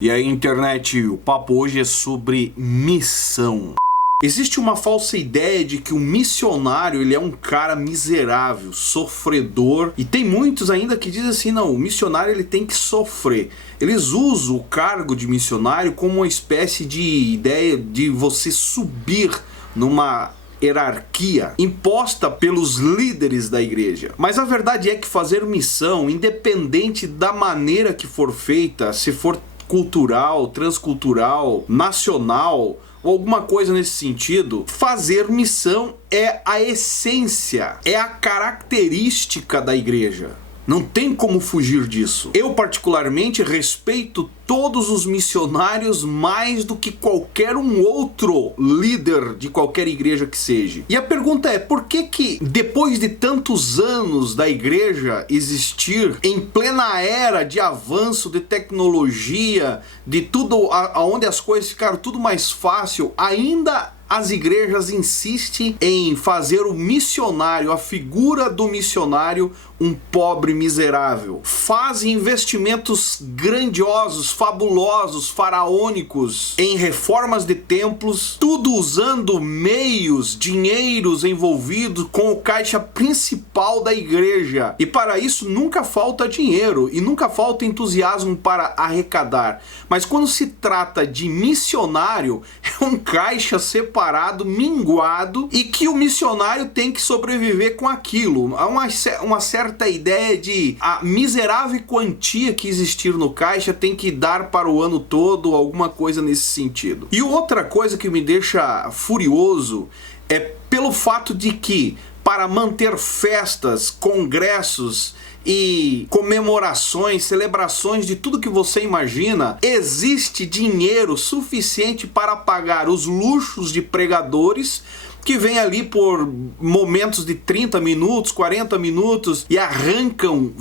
E aí, internet, o papo hoje é sobre missão. Existe uma falsa ideia de que o missionário ele é um cara miserável, sofredor, e tem muitos ainda que dizem assim, não, o missionário ele tem que sofrer. Eles usam o cargo de missionário como uma espécie de ideia de você subir numa hierarquia imposta pelos líderes da igreja. Mas a verdade é que fazer missão, independente da maneira que for feita, se for cultural, transcultural, nacional ou alguma coisa nesse sentido, fazer missão é a essência, é a característica da igreja. Não tem como fugir disso. Eu particularmente respeito todos os missionários mais do que qualquer um outro líder de qualquer igreja que seja. E a pergunta é, por que depois de tantos anos da igreja existir, em plena era de avanço de tecnologia, de tudo, aonde as coisas ficaram tudo mais fácil, ainda as igrejas insistem em fazer o missionário, a figura do missionário, um pobre miserável. Fazem investimentos grandiosos, fabulosos, faraônicos em reformas de templos, tudo usando meios, dinheiros envolvidos com o caixa principal da igreja. E para isso nunca falta dinheiro e nunca falta entusiasmo para arrecadar. Mas quando se trata de missionário, é um caixa separado, minguado, e que o missionário tem que sobreviver com aquilo. Há uma certa ideia de a miserável quantia que existir no caixa tem que dar para o ano todo, alguma coisa nesse sentido. E outra coisa que me deixa furioso é pelo fato de que, para manter festas, congressos e comemorações, celebrações de tudo que você imagina, existe dinheiro suficiente para pagar os luxos de pregadores que vêm ali por momentos de 30 minutos, 40 minutos e arrancam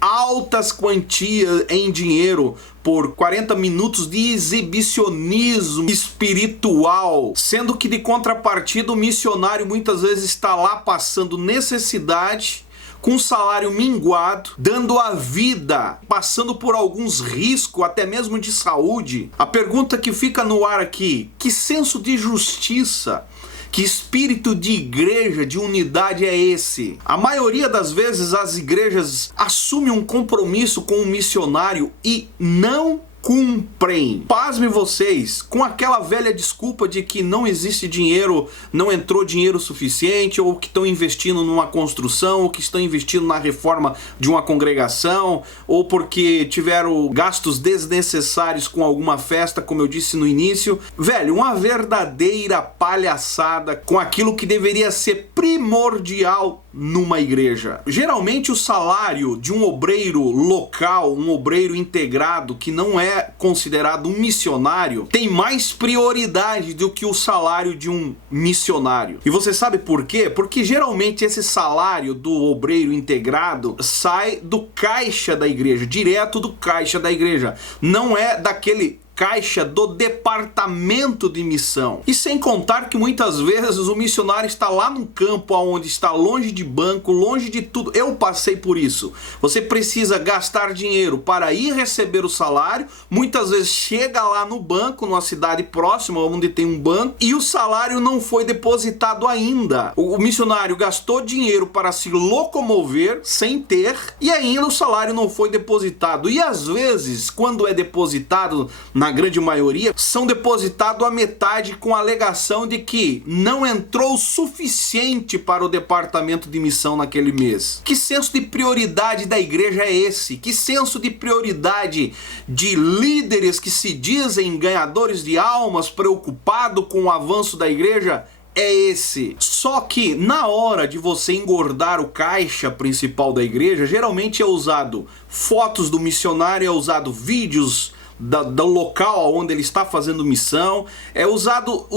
altas quantias em dinheiro por 40 minutos de exibicionismo espiritual, sendo que de contrapartida o missionário muitas vezes está lá passando necessidade, com salário minguado, dando a vida, passando por alguns riscos, até mesmo de saúde. A pergunta que fica no ar aqui, que senso de justiça, que espírito de igreja, de unidade é esse? A maioria das vezes as igrejas assumem um compromisso com o missionário e não cumprem. Pasmem vocês, com aquela velha desculpa de que não existe dinheiro, não entrou dinheiro suficiente, ou que estão investindo numa construção, ou que estão investindo na reforma de uma congregação, ou porque tiveram gastos desnecessários com alguma festa, como eu disse no início. Velho, uma verdadeira palhaçada com aquilo que deveria ser primordial numa igreja. Geralmente o salário de um obreiro local, um obreiro integrado, que não é considerado um missionário, tem mais prioridade do que o salário de um missionário. E você sabe por quê? Porque geralmente esse salário do obreiro integrado sai do caixa da igreja, direto do caixa da igreja. Não é daquele caixa do departamento de missão. E sem contar que muitas vezes o missionário está lá no campo, onde está longe de banco, longe de tudo. Eu passei por isso. Você precisa gastar dinheiro para ir receber o salário. Muitas vezes chega lá no banco, numa cidade próxima onde tem um banco, e o salário não foi depositado ainda. O missionário gastou dinheiro para se locomover sem ter, e ainda o salário não foi depositado. E às vezes, quando é depositado, na grande maioria, são depositados a metade com a alegação de que não entrou o suficiente para o departamento de missão naquele mês. Que senso de prioridade da igreja é esse? Que senso de prioridade de líderes que se dizem ganhadores de almas, preocupados com o avanço da igreja é esse? Só que na hora de você engordar o caixa principal da igreja, geralmente é usado fotos do missionário, é usado vídeos do local onde ele está fazendo missão, é usado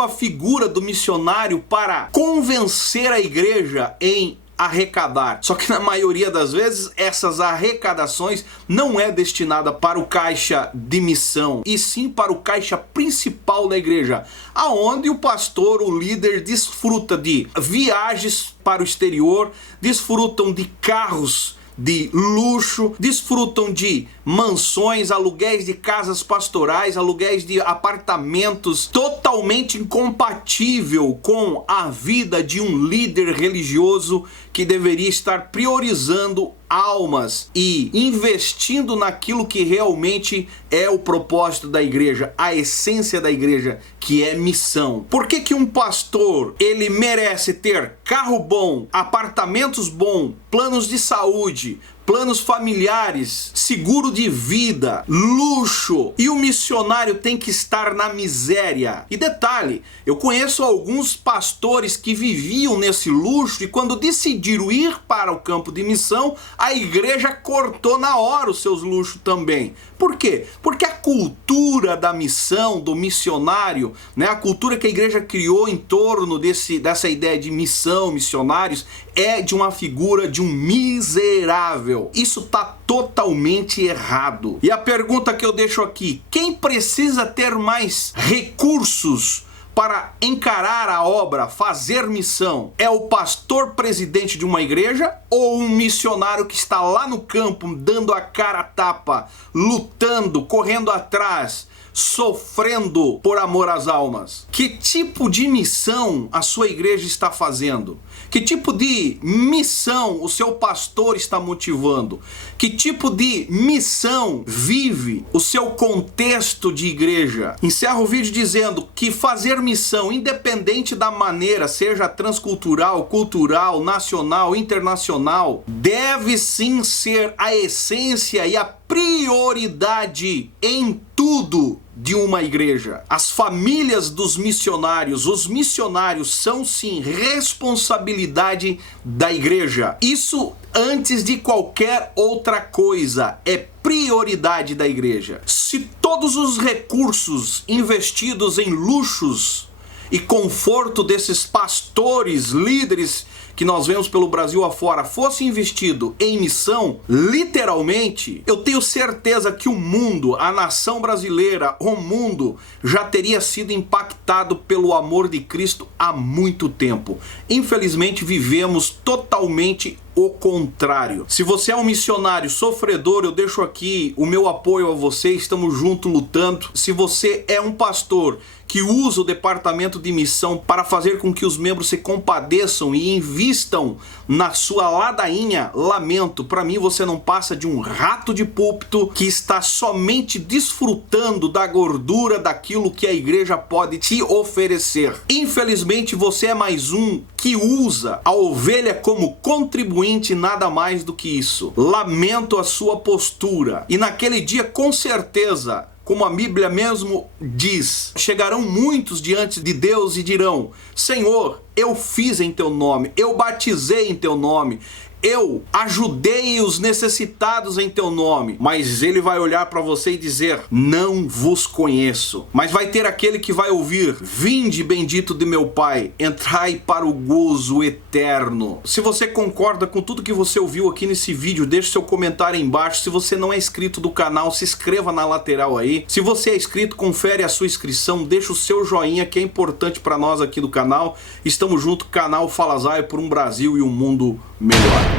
a figura do missionário para convencer a igreja em arrecadar. Só que na maioria das vezes essas arrecadações não é destinada para o caixa de missão, e sim para o caixa principal da igreja, aonde o pastor, o líder, desfruta de viagens para o exterior, desfrutam de carros de luxo, desfrutam de mansões, aluguéis de casas pastorais, aluguéis de apartamentos, totalmente incompatível com a vida de um líder religioso que deveria estar priorizando almas e investindo naquilo que realmente é o propósito da igreja, a essência da igreja, que é missão. Por que que um pastor, ele merece ter carro bom, apartamentos bons, planos de saúde, planos familiares, seguro de vida, luxo, e o missionário tem que estar na miséria? E detalhe, eu conheço alguns pastores que viviam nesse luxo e quando decidiram ir para o campo de missão, a igreja cortou na hora os seus luxos também. Por quê? Porque a cultura da missão, do missionário, né, a cultura que a igreja criou em torno dessa ideia de missão, missionários, é de uma figura de um miserável. Isso está totalmente errado. E a pergunta que eu deixo aqui: quem precisa ter mais recursos para encarar a obra, fazer missão? É o pastor presidente de uma igreja ou um missionário que está lá no campo, dando a cara a tapa, lutando, correndo atrás, sofrendo por amor às almas? Que tipo de missão a sua igreja está fazendo? Que tipo de missão o seu pastor está motivando? Que tipo de missão vive o seu contexto de igreja? Encerro o vídeo dizendo que fazer missão, independente da maneira, seja transcultural, cultural, nacional, internacional, deve sim ser a essência e a prioridade em tudo de uma igreja. As famílias dos missionários, os missionários são sim responsabilidade da igreja. Isso antes de qualquer outra coisa, é prioridade da igreja. Se todos os recursos investidos em luxos e conforto desses pastores, líderes que nós vemos pelo Brasil afora, fosse investido em missão, literalmente, eu tenho certeza que o mundo, a nação brasileira, o mundo, já teria sido impactado pelo amor de Cristo há muito tempo. Infelizmente, vivemos totalmente o contrário. Se você é um missionário sofredor, eu deixo aqui o meu apoio a você, estamos juntos lutando. Se você é um pastor que usa o departamento de missão para fazer com que os membros se compadeçam e invistam na sua ladainha, lamento, para mim você não passa de um rato de púlpito que está somente desfrutando da gordura daquilo que a igreja pode te oferecer. Infelizmente você é mais um que usa a ovelha como contribuinte, nada mais do que isso. Lamento a sua postura. E naquele dia, com certeza, como a Bíblia mesmo diz, chegarão muitos diante de Deus e dirão: Senhor, eu fiz em teu nome, eu batizei em teu nome, eu ajudei os necessitados em teu nome. Mas ele vai olhar para você e dizer: não vos conheço. Mas vai ter aquele que vai ouvir: vinde, bendito de meu Pai, entrai para o gozo eterno. Se você concorda com tudo que você ouviu aqui nesse vídeo, deixe seu comentário aí embaixo. Se você não é inscrito do canal, se inscreva na lateral aí. Se você é inscrito, confere a sua inscrição, deixa o seu joinha, que é importante para nós aqui do canal. Estamos junto, canal Fala Zóia, por um Brasil e um mundo melhor.